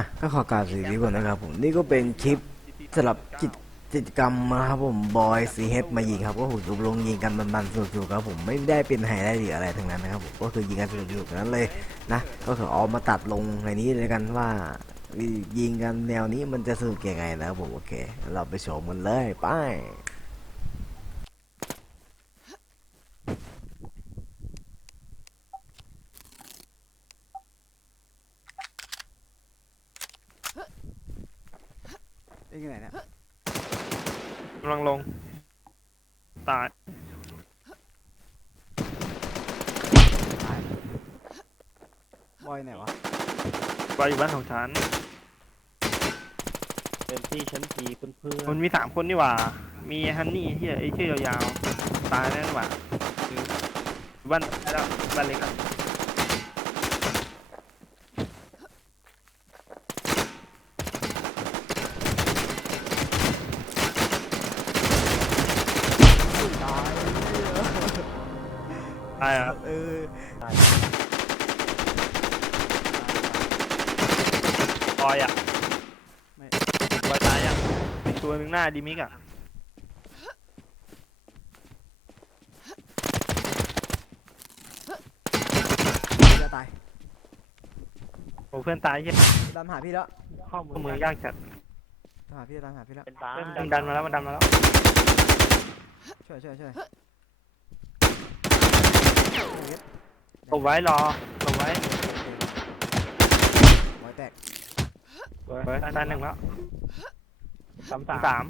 อะก็ขอกาวสวัสดีก่อนนะครับผมนี่ก็เป็นคลิปสำหรับกิจกิจกรรมนะครับผมบอยซีเฮดมายิงครับก็ผมลงยิงกันมันๆสนุกๆครับผมไม่ได้เป็นไฮไลท์หรืออะไรทั้งนั้นนะครับผมก็คือยิงกันสนุกๆนั้นเลยนะก็คือเอามาตัดลงในนี้เลยกันว่ายิงกันแนวนี้มันจะสนุกยังไงนะครับผมโอเค เราไปชมกันเลยไป เองอยู่ไหนเนี่ย กำลังลง ตาย ตายบ อยไหนวะไปอยู่บ้านของฉันเป็นที่ชั้นจีเพื่อนมันมีสามคนนี่หว่า มีฮันนี่ที่ไอ้ชื่อยาวๆ ตายแล้วนี่หว่าอยู่บ้านแล้วบ้านเล็กอะตายตายอะเออ อยอะไม่ บอยตายอะอีกตัวหนึ่งหน้าดีมิกอะจะตายโอ้เพื่อนตายเหี้ยตามหาพี่แล้วข้อมือมือยากจัดตามหาพี่ตามหาพี่แล้วเป็นตาเริ่มดันดันมาแล้วมันดันมาแล้วช่วยช่วยช่วยหลบไว้รอหลบไว้บอยแตก เฮ้ยตายหนึ่งแล้วสามสามสาม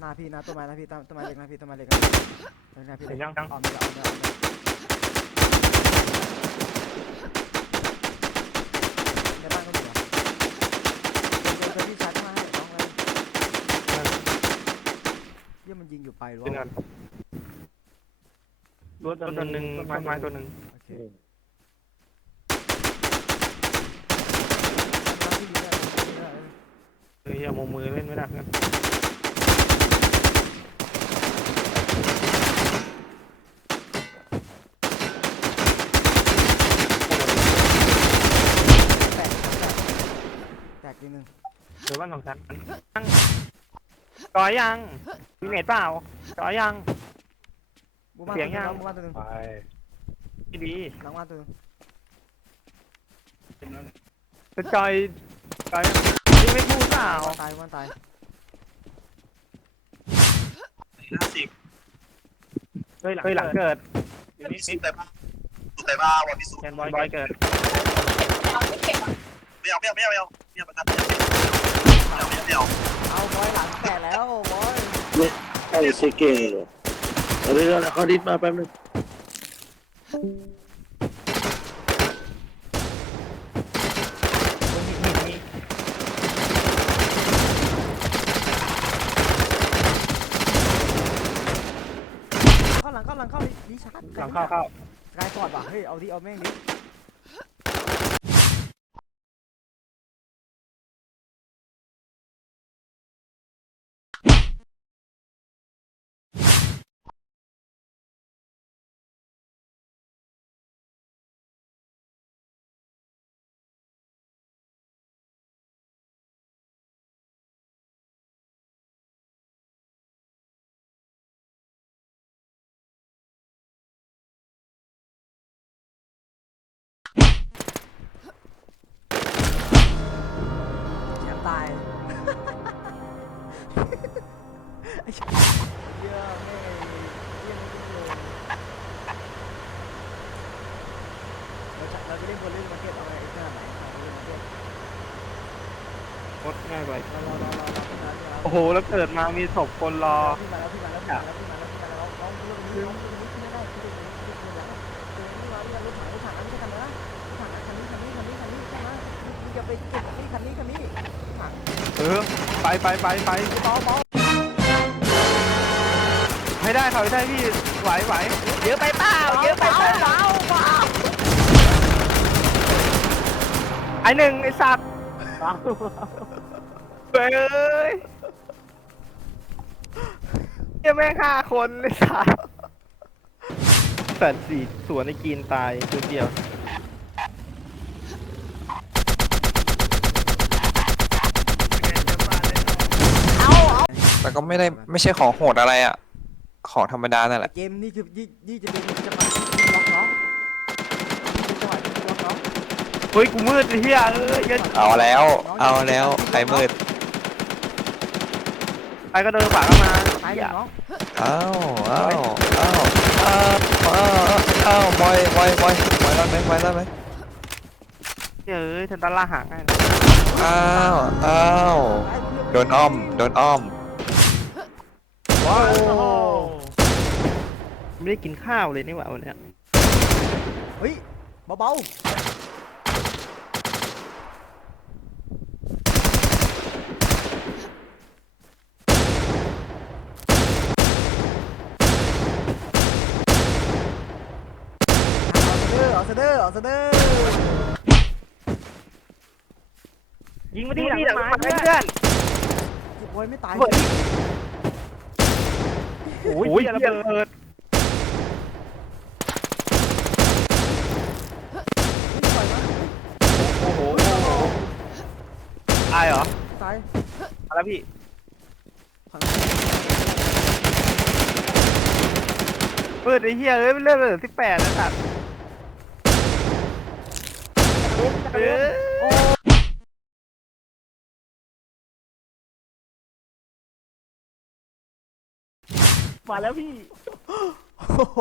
หน้าพี่นะต้นไม้นะพี่ต้นต้นไม้เล็กนะพี่ต้นไม้เล็กนะต้นไม้พี่เห็เล็นกยังออมไม่ได้ออมไม่ได้ออมไม่ได้ในบ้านก็มีเหรอเดี๋ยวเดี๋ยวพี่ชัดมาให้น้องเลยเยี่ยมันยิงอยู่ไปหรือเป็นวะกันรถตัวหนึ่งต้นไม้ตัวหนึ่งโอเค อืม น้ำพี่ยิงได้น้ำพี่ยิงได้ เฮ้ยเอามือมือเล่นไม่ได้เพื่อนแตกแตกแตกทีนึงเดี๋ยวบ้านของฉันต่อยยังมีเน็ตเปล่าต่อยยังหมู่บ้านเสียงยังหมู่บ้านตัวหนึงไปดีดีหลังบ้านตัวหนึงจะจอยจอยยัง ไม่พูดเปล่าหมู่บ้านตายหมู่บ้านตายห้าสิบเฮ้ยหลังเฮ้ยหลังเกิดมีสิบแต่บ้าสุดแต่บ้าวันพิสูจน์แกนบอยบอยเกิดไม่เอาไม่เอาไม่เอาไม่เอาไม่เอาประกันไม่เอาไม่เอาไม่เอาเอาบอยหลังแตกแล้วบอยไอ้เซเกะเหรอเดี๋ยวเขาดิสมาแป๊บนึง เข้าหลังเข้าหลังเข้าดิชาร์จหลังเข้าเข้ากายกอดว่ะเฮ้ยเอาดิเอาแม่งดิ เยเหี้ยแม่เหี้ยไม่ได้เลยเราจะเราจะเล่นบอลเล่นมาร์เก็ตเอาไงขนาดไหนเราเล่นมาเก็ตหมดง่ายไปรอรอรอรอรอรอรอโอ้โห แล้วเกิดมามีศพคนรอ พี่มาแล้วพี่มาแล้วพี่มาแล้วพี่มาแล้วพี่มาแล้วน้องพูดนี้น้องพูดนี้ขึ้นไม่ได้พี่ดูนี้พี่ดูแล้วตรงนี้มาพี่รถถังรถถังอันนี้กันนะรถถังคันนี้คันนี้คันนี้คันนี้ใช่ไหมพี่จะไปเก็บนี่คันนี้คันนี้ถังเออ ไปไปไปไปเบาเบาให้ได้เขาให้ได้พี่ไหวไหวเยอะไปเปล่าเยอะไปเปล่าเบาเบาไอหนึ่งไอสัตว์เฮ้ยยังแม่งฆ่าคนไอสัตว์แฟดสี่สวนในกีนตายตัวเดียว แต่ก็ไม่ได้ไม่ใช่ของโหดอะไรอะ ของธรรมดานั่นแหละเกมนี่คือนี่นี่จะเป็นจังหวะที่ล็อกน้องเป็นจังหวะที่ล็อกน้องเฮ้ยกูมืดไอ้เฮียเอ้ยเอาแล้ว เอาแล้วใครมืดใครก็เดินฝ่าเข้ามาตายหนึ่งน้องอ้าวอ้าวอ้าวอ้าวอ้าวอ้าวบอยบอยบอยบอยรอดไหมบอยรอดไหมเฮ้ยเอ้ยทันตาล่าหางไงอ้าวอ้าวโดนอ้อมโดนอ้อม ว้าว ไม่ได้กินข้าวเลยนี่หว่าวันเนี้ยเฮ้ยเบาๆเอาซะเด้อเอาซะเด้อเอาซะเด้อ ยิงมาดิหลังไม้เพื่อนเก็บบอยไม่ตายเบิดโอ้ยระเบิด ปล่อยมา โอ้โหตายเหรอตายมาแล้วพี่เปิดไอ้เหี้ยเอ้ยมันเลื่อนไปเหลือสิบแปดแล้วสัตว์เออมาแล้วพี่ โอ้โห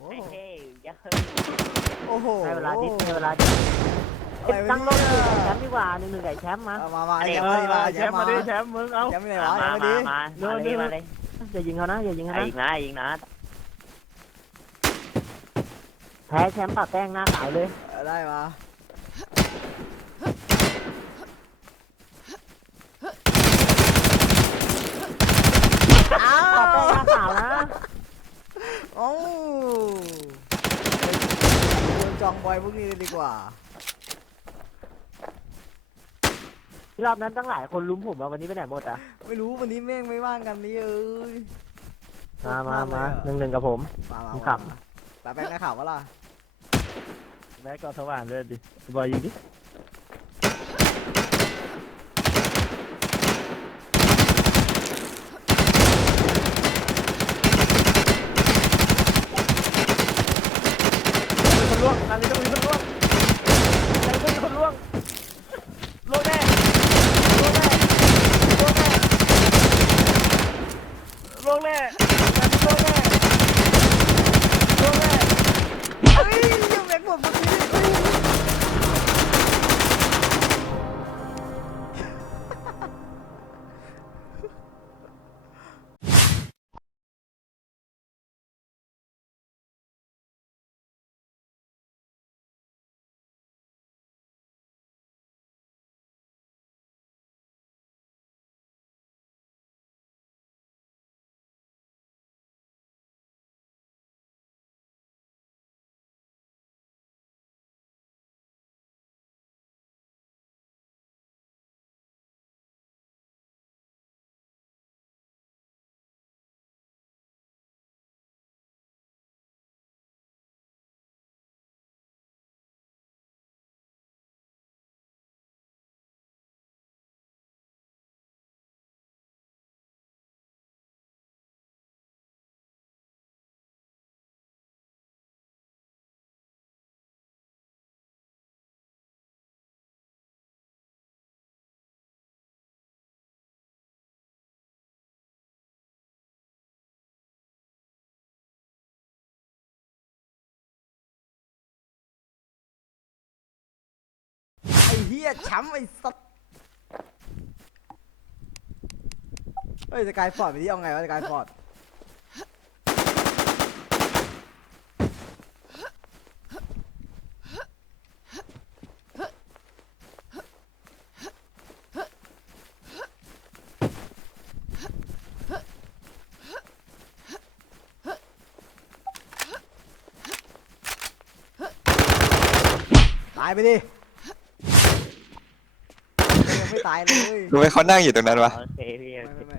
เฮ้ยอย่าเฮ้โอ้โห ได้เวลาดิได้เวลาดิ อะไรตั้วะงเนี่รถหนึ่งยไก่แชมป์ดีกว่าหนึ่งหนึ่งไก่แชมป์มาเอามามาเอแชมป์มาดิมาแชมป์มาแชมป์มาดิแชมป์มึงเอาแชมป์ไม่ไหนวะแชมามป์มามาดิมามาเลยมาเลยอย่ายิงเขานะอย่ายิงเขาไอ้นะยิงนะยิงนะแพ้แชมป์ปะแป้งหน้าขายเลยเอาได้มาอ้าปะแป้งวหน้าขาวนะโอ้โดนจองบอยพวกนี้เลยดีกว่า รอบนั้นตั้งหลายคนลุ้มผมว่าวันนี้ไปไหนหมดอะไม่รู้วันนี้แม่งไม่ว่างกันนี่เอ้ยมามามาหนึ่งหนึ่งกับผม มามาผมขับตาแป้งได้ข่าวว่าล่ะแม่ก็สว่านเลยดิบอยยิงดิคนล่วงอันนี้ต้องมีี้ยช้ำไอ้สัตว์เฮ้ยสกายฟอร์ดไปที่เอาไงวะสกายฟอร์ดตายไปดิ ตายเลยรู้ไหมเขานั่งอยู่ตรงนั้นวะโอเคพี่ไม่ไม่ไม่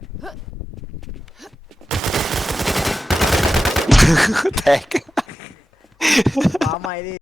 แตกมาใหม่ดิ